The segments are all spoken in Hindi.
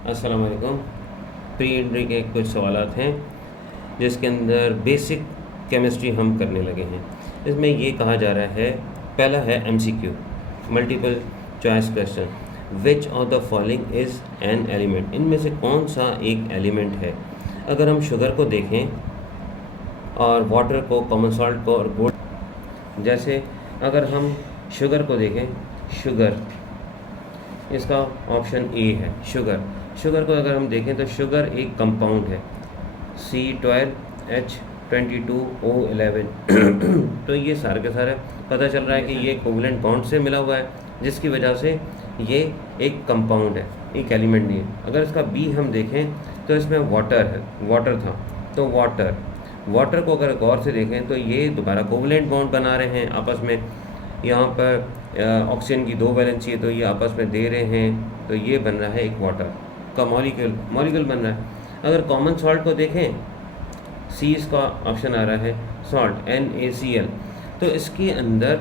अस्सलाम वालेकुम। प्री एंट्री के कुछ सवालात हैं जिसके अंदर बेसिक केमिस्ट्री हम करने लगे हैं। इसमें ये कहा जा रहा है, पहला है MCQ, multiple choice question. Which of the following is an element, इनमें से कौन सा एक एलिमेंट है। अगर हम शुगर को देखें और वाटर को, कॉमन सॉल्ट को और गोल्ड, जैसे अगर हम शुगर को देखें, शुगर, इसका ऑप्शन ए है शुगर। शुगर को अगर हम देखें तो शुगर एक कंपाउंड है, C12H22O11 तो ये सारे के सारे पता चल रहा है कि ये कोवलेंट बॉन्ड से मिला हुआ है, जिसकी वजह से ये एक कंपाउंड है, एक एलिमेंट नहीं है। अगर इसका बी हम देखें तो इसमें वाटर है, वाटर था तो वाटर को अगर गौर से देखें तो ये दोबारा कोवलेंट बॉन्ड बना रहे हैं आपस में। यहाँ पर ऑक्सीजन की 2 वैलेंसी है तो ये आपस में दे रहे हैं, तो ये बन रहा है एक वाटर का मॉलिक्यूल बन रहा है। अगर कॉमन सॉल्ट को देखें, सी इसका ऑप्शन आ रहा है सॉल्ट, NaCl, तो इसके अंदर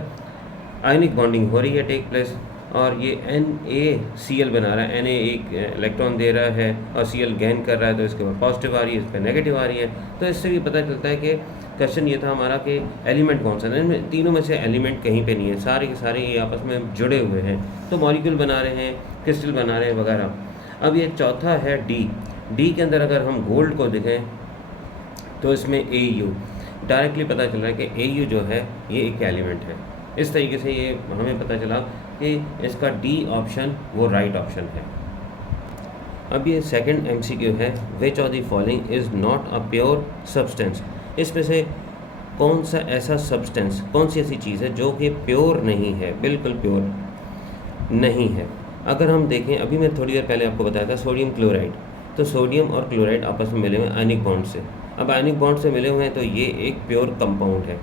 आयनिक बॉन्डिंग हो रही है टेक प्लेस, और ये NaCl बना रहा है। Na एक इलेक्ट्रॉन दे रहा है और Cl गेन कर रहा है, तो इसके ऊपर पॉजिटिव आ रही है, इस पर नेगेटिव आ रही है। तो इससे भी पता चलता है कि क्वेश्चन ये था हमारा कि एलिमेंट कौन सा है। इनमें तीनों में से एलिमेंट कहीं पे नहीं है, सारे के सारे ये आपस में जुड़े हुए हैं, तो मॉलिक्यूल बना रहे हैं, क्रिस्टल बना रहे हैं वगैरह। अब ये चौथा है डी के अंदर अगर हम गोल्ड को देखें तो इसमें AU, डायरेक्टली पता चल रहा है कि AU जो है ये एक एलिमेंट है। इस तरीके से ये हमें पता चला कि इसका डी ऑप्शन वो राइट ऑप्शन है। अब ये सेकंड MCQ है, which of the following is not a pure substance. इसमें से कौन सा ऐसा सब्सटेंस, कौन सी ऐसी चीज़ है जो कि प्योर नहीं है, बिल्कुल प्योर नहीं है। अगर हम देखें, अभी मैं थोड़ी देर पहले आपको बताया था सोडियम क्लोराइड, तो सोडियम और क्लोराइड आपस में मिले हुए हैं आयनिक बॉन्ड से। अब आयनिक बॉन्ड से मिले हुए हैं तो ये एक प्योर कंपाउंड है।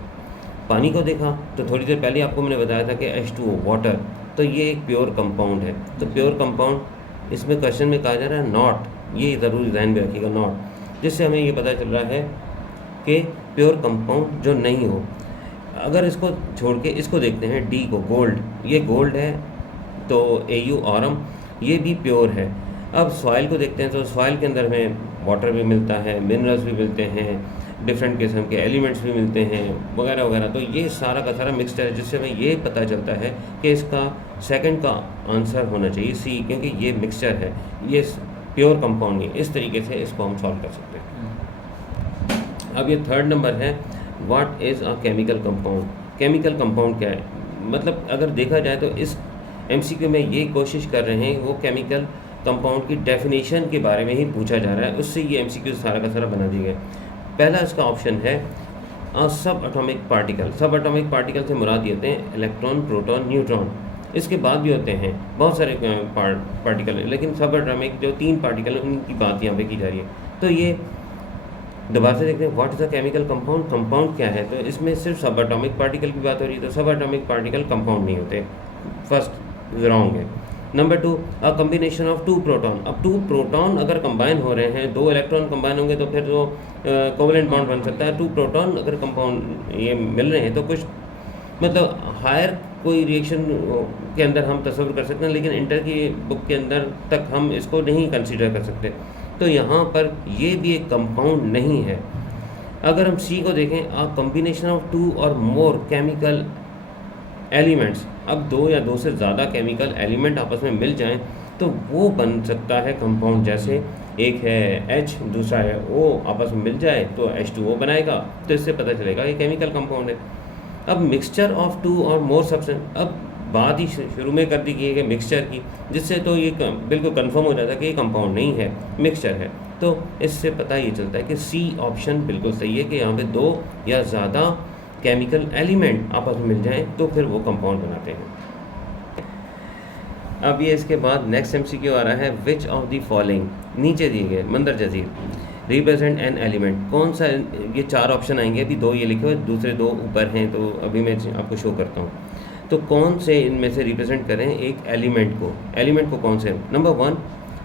पानी को देखा तो थोड़ी देर पहले आपको मैंने बताया था कि H2O वाटर, तो ये एक प्योर कंपाउंड है। तो प्योर कंपाउंड इसमें क्वेश्चन में कहा जा रहा है नॉट, ये ज़रूर ध्यान में रखिएगा नॉट, जिससे हमें ये पता चल रहा है कि प्योर कंपाउंड जो नहीं हो। अगर इसको छोड़ के इसको देखते हैं, डी को, गोल्ड, ये गोल्ड है तो AU ऑरम, ये भी प्योर है। अब सॉइल को देखते हैं तो सॉइल के अंदर में वाटर भी मिलता है, मिनरल्स भी मिलते हैं, डिफरेंट किस्म के एलिमेंट्स भी मिलते हैं वगैरह वगैरह। तो ये सारा का सारा मिक्सचर है, जिससे हमें ये पता चलता है कि इसका सेकंड का आंसर होना चाहिए C, क्योंकि ये मिक्सचर है, ये प्योर कंपाउंड है। इस तरीके से इसको हम सॉल्व कर सकते हैं। अब ये थर्ड नंबर है, what is a chemical compound. Chemical compound क्या है, मतलब अगर देखा जाए तो इस MCQ में ये कोशिश कर रहे हैं वो केमिकल कंपाउंड की डेफिनेशन के बारे में ही पूछा जा रहा है, उससे ये MCQ सारा का सारा बना दिया गया। पहला इसका ऑप्शन है सब एटॉमिक पार्टिकल। सब एटॉमिक पार्टिकल से मुराद ये होते हैं इलेक्ट्रॉन, प्रोटॉन, न्यूट्रॉन। इसके बाद भी होते हैं बहुत सारे पार्टिकल, लेकिन सब एटॉमिक जो 3 पार्टिकल उनकी बात यहाँ पे की जा रही है। तो ये दोबारा से देखते हैं, what is a chemical compound, compound क्या है। तो इसमें सिर्फ सब एटॉमिक पार्टिकल की बात हो रही है, तो सब एटॉमिक पार्टिकल कंपाउंड नहीं होते, फर्स्ट रॉन्ग है। Number 2, a combination of 2 proton. अब 2 प्रोटॉन अगर कंबाइन हो रहे हैं, 2 इलेक्ट्रॉन कंबाइन होंगे तो फिर तो कोवलेंट बॉन्ड बन सकता है। 2 प्रोटॉन अगर कंपाउंड ये मिल रहे हैं तो कुछ मतलब हायर कोई रिएक्शन के अंदर हम तस्वीर कर सकते हैं, लेकिन इंटर की बुक के अंदर तक हम इसको नहीं कंसीडर कर सकते। तो यहाँ पर ये भी एक कंपाउंड नहीं है। अगर हम C को देखें, अ कम्बिनेशन ऑफ 2 और मोर केमिकल एलिमेंट्स। अब 2 या 2 से ज़्यादा केमिकल एलिमेंट आपस में मिल जाएं तो वो बन सकता है कंपाउंड। जैसे एक है H, दूसरा है O, आपस में मिल जाए तो H2O बनाएगा, तो इससे पता चलेगा ये केमिकल कंपाउंड है। अब मिक्सचर ऑफ 2 और मोर सब्सटेंस, अब बात ही शुरू में कर दी गई है मिक्सचर की, जिससे तो ये बिल्कुल कंफर्म हो जाता है कि ये कंपाउंड नहीं है, मिक्सचर है। तो इससे पता ये चलता है कि C ऑप्शन बिल्कुल सही है कि यहाँ पे 2 या ज़्यादा केमिकल एलिमेंट आपस में मिल जाएं तो फिर वो कंपाउंड बनाते हैं। अब ये इसके बाद नेक्स्ट MCQ आ रहा है, विच ऑफ द फॉलोइंग, नीचे दिए गए मंदर जजीर, रिप्रेजेंट एन एलिमेंट। कौन सा, ये 4 ऑप्शन आएंगे, अभी 2 ये लिखे हुए, दूसरे 2 ऊपर हैं, तो अभी मैं आपको शो करता हूँ। तो कौन से इनमें से रिप्रेजेंट करें एक एलिमेंट को कौन से। नंबर 1,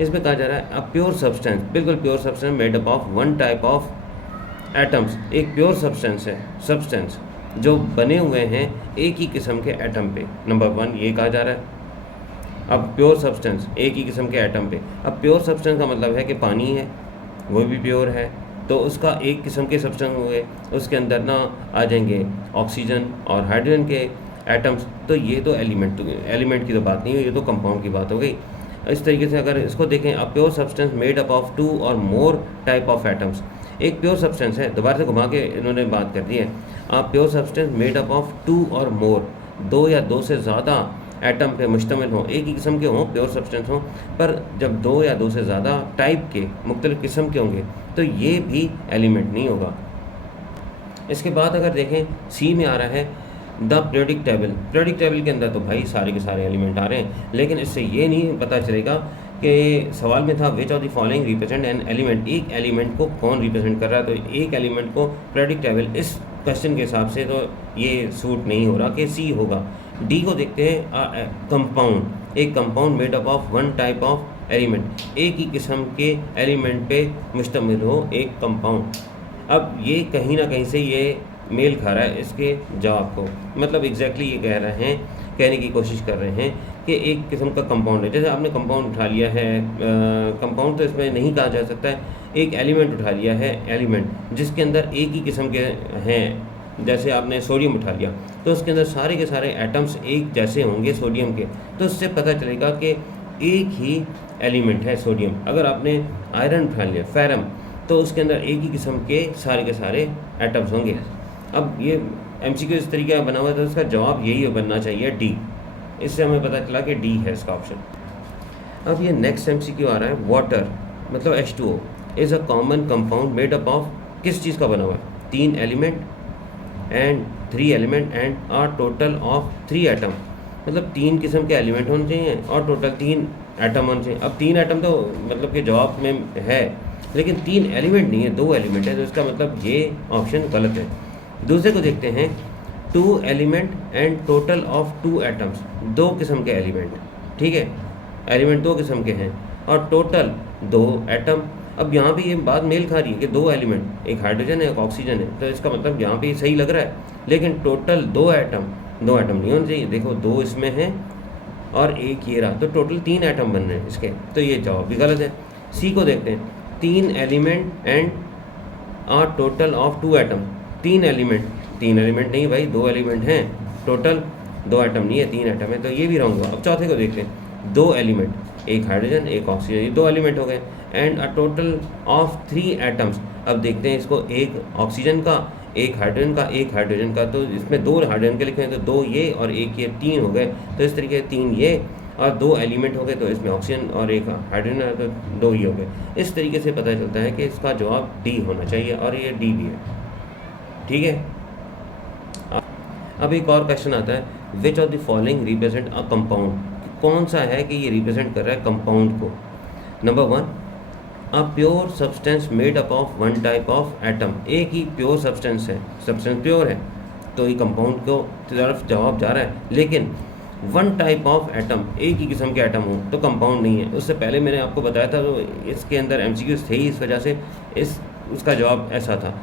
इसमें कहा जा रहा है अ प्योर सब्सटेंस, बिल्कुल pure substance made up of 1 type of atoms. एक प्योर सब्सटेंस है, सब्सटेंस जो बने हुए हैं एक ही किस्म के एटम पे। नंबर 1 ये कहा जा रहा है। अब प्योर सब्सटेंस एक ही किस्म के एटम पे, अब प्योर सब्सटेंस का मतलब है कि पानी है वो भी प्योर है, तो उसका एक किस्म के सब्सटेंस हुए, उसके अंदर ना आ जाएंगे ऑक्सीजन और हाइड्रोजन के एटम्स, तो ये तो एलिमेंट की तो बात नहीं हुई, ये तो कंपाउंड की बात हो गई। इस तरीके से अगर इसको देखें, अ pure substance made up of 2 और मोर टाइप ऑफ एटम्स, एक प्योर सब्सटेंस है, दोबारा से घुमा के इन्होंने बात कर दी है, अ pure substance made up of 2 और मोर, 2 या 2 से ज़्यादा एटम पे मुश्तमिल हों, एक ही किस्म के हों, प्योर सब्सटेंस हों, पर जब 2 या 2 से ज़्यादा टाइप के मुख्तलिफ़ किस्म के होंगे तो ये भी एलिमेंट नहीं होगा। इसके बाद अगर देखें सी में आ रहा है द पीरियोडिक टेबल के अंदर तो भाई सारे के सारे एलिमेंट आ रहे हैं, लेकिन इससे ये नहीं पता चलेगा कि सवाल में था which of the following represent an element, एक एलिमेंट को कौन रिप्रेजेंट कर रहा है, तो एक एलिमेंट को पीरियोडिक टेबल इस क्वेश्चन के हिसाब से तो ये सूट नहीं हो रहा कि सी होगा। डी को देखते हैं, कंपाउंड, एक compound made up of one type of element, एक ही किस्म के एलिमेंट पे मुश्तमिल हो एक कंपाउंड। अब ये कहीं ना कहीं से ये मेल खा रहा है इसके जवाब को, मतलब एग्जैक्टली ये कह रहे हैं, कहने की कोशिश कर रहे हैं कि एक किस्म का कंपाउंड है, जैसे आपने कंपाउंड उठा लिया है, कंपाउंड तो इसमें नहीं कहा जा सकता है, एक एलिमेंट उठा लिया है, एलिमेंट जिसके अंदर एक ही किस्म के हैं, जैसे आपने सोडियम उठा लिया तो उसके अंदर सारे के सारे एटम्स एक जैसे होंगे सोडियम के, तो उससे पता चलेगा कि एक ही एलिमेंट है सोडियम। अगर आपने आयरन उठा लिया, फेरम, तो उसके अंदर एक ही किस्म के सारे एटम्स होंगे। अब ये एमसीक्यू इस तरीके का बना हुआ है तो इसका जवाब यही बनना चाहिए डी, इससे हमें पता चला कि डी है इसका ऑप्शन। अब ये नेक्स्ट एमसीक्यू आ रहा है, वाटर मतलब H2O is a common compound made up of, किस चीज़ का बना हुआ है, 3 element and 3 element and a total of 3 atom, मतलब 3 किस्म के एलिमेंट होने चाहिए और टोटल 3 एटम होने चाहिए। अब 3 एटम तो मतलब कि जवाब में है, लेकिन 3 एलिमेंट नहीं है, 2 एलिमेंट है, तो इसका मतलब ये ऑप्शन गलत है। दूसरे को देखते हैं, 2 element and total of 2 atoms, 2 किस्म के एलिमेंट, ठीक है, एलिमेंट 2 किस्म के हैं और टोटल 2 एटम। अब यहाँ पे ये बात मेल खा रही है कि 2 एलिमेंट, एक हाइड्रोजन है एक ऑक्सीजन है, तो इसका मतलब यहाँ पे सही लग रहा है, लेकिन टोटल 2 एटम नहीं होने चाहिए, देखो 2 इसमें हैं और एक ये रहा, तो टोटल 3 एटम बन रहे हैं इसके, तो ये जवाब भी गलत है। सी को देखते हैं, 3 element and a total of 2 atom, 3 element नहीं भाई, 2 एलिमेंट हैं, टोटल 2 एटम नहीं है, 3 एटम है, तो ये भी रॉन्ग हुआ। अब चौथे को देखते हैं, 2 एलिमेंट, एक हाइड्रोजन एक ऑक्सीजन, ये 2 एलिमेंट हो गए, and a total of 3 atoms. अब देखते हैं इसको, एक ऑक्सीजन का, एक हाइड्रोजन का, तो इसमें 2 हाइड्रोजन के लिखे हैं, तो 2 ये और एक ये, 3 हो गए, तो इस तरीके से 3 ये और 2 एलिमेंट हो गए, तो इसमें ऑक्सीजन और एक हाइड्रोजन है, तो 2 ही हो गए। इस तरीके से पता चलता है कि इसका जवाब डी होना चाहिए और ये डी भी है, ठीक है। अब एक और क्वेश्चन आता है, which of the following represent a compound, कौन सा है कि ये रिप्रेजेंट कर रहा है कंपाउंड को। Number 1, a pure substance made up of one type of atom, एक ही प्योर सब्सटेंस है, सब्सटेंस प्योर है, तो ये कंपाउंड को तरफ जवाब जा रहा है, लेकिन वन टाइप ऑफ एटम, एक ही किस्म के एटम हो तो कंपाउंड नहीं है। उससे पहले मैंने आपको बताया था, तो इसके अंदर एमसीक्यूज थे ही, इस वजह से उसका जवाब ऐसा था।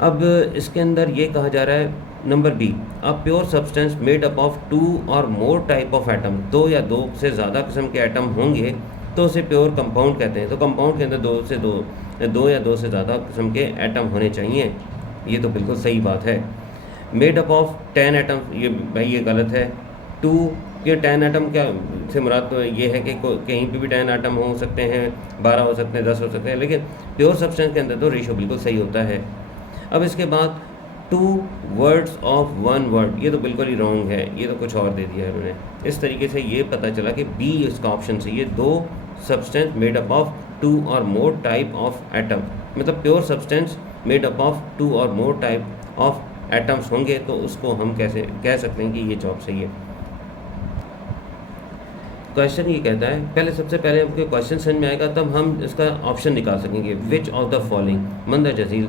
अब इसके अंदर ये कहा जा रहा है number B, a pure substance made up of 2 और मोर टाइप ऑफ एटम, 2 या 2 से ज़्यादा किस्म के एटम होंगे तो उसे प्योर कंपाउंड कहते हैं। तो कंपाउंड के अंदर 2 या 2 से ज़्यादा किस्म के एटम होने चाहिए, ये तो बिल्कुल सही बात है। मेड अप ऑफ 10 एटम, ये भाई ये गलत है। 2 के 10 एटम क्या से मुराद तो ये है कि कहीं पे भी 10 एटम हो सकते हैं, 12 हो सकते हैं, 10 हो सकते हैं, लेकिन प्योर सब्सटेंस के अंदर तो रेशो बिल्कुल सही होता है। अब इसके बाद 2 वर्ड्स ऑफ 1 वर्ड, ये तो बिल्कुल ही रॉन्ग है, ये तो कुछ और दे दिया है उन्होंने। इस तरीके से ये पता चला कि बी इसका ऑप्शन सही है, 2 सब्सटेंस मेड अप ऑफ 2 और मोर टाइप ऑफ एटम, मतलब pure substance made up of 2 और मोर टाइप ऑफ एटम्स होंगे तो उसको हम कैसे कह सकते हैं कि ये जवाब सही है। क्वेश्चन ये कहता है, पहले सबसे पहले हमको क्वेश्चन समझ में आएगा तब हम इसका ऑप्शन निकाल सकेंगे। विच ऑफ द फॉलोइंग, मंदर जजील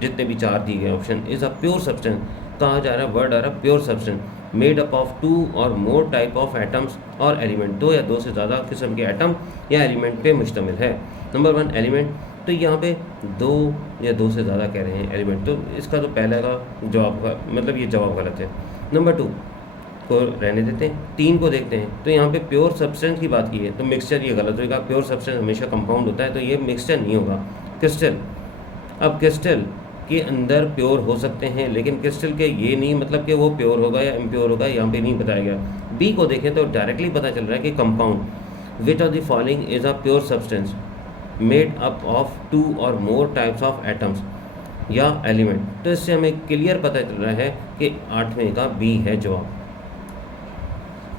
जितने भी 4 दिए गए option, is a pure substance, कहा जा रहा है वर्ड आ रहा है pure substance, made up of 2 और मोर टाइप ऑफ एटम्स और एलिमेंट, 2 या 2 से ज़्यादा किस्म के एटम या एलिमेंट पे मुश्तमिल है। नंबर 1 एलिमेंट, तो यहाँ पे 2 या 2 से ज़्यादा कह रहे हैं एलिमेंट, तो इसका तो पहले का जवाब मतलब ये जवाब गलत है। नंबर 2 को रहने देते हैं। 3 को देखते हैं, तो यहाँ पे प्योर सब्सटेंस की बात की है, तो मिक्सचर ये गलत होगा। प्योर सब्सटेंस हमेशा कंपाउंड होता है, तो ये मिक्सचर नहीं होगा। क्रिस्टल, अब क्रिस्टल के अंदर प्योर हो सकते हैं, लेकिन क्रिस्टल के ये नहीं मतलब कि वो प्योर होगा या इम्प्योर होगा, यहाँ पे नहीं बताया गया। बी को देखें तो डायरेक्टली पता चल रहा है कि compound which of the following is a pure substance made up of 2 और मोर टाइप्स ऑफ एटम्स या एलिमेंट। तो इससे हमें क्लियर पता चल रहा है कि 8वें का बी है जवाब।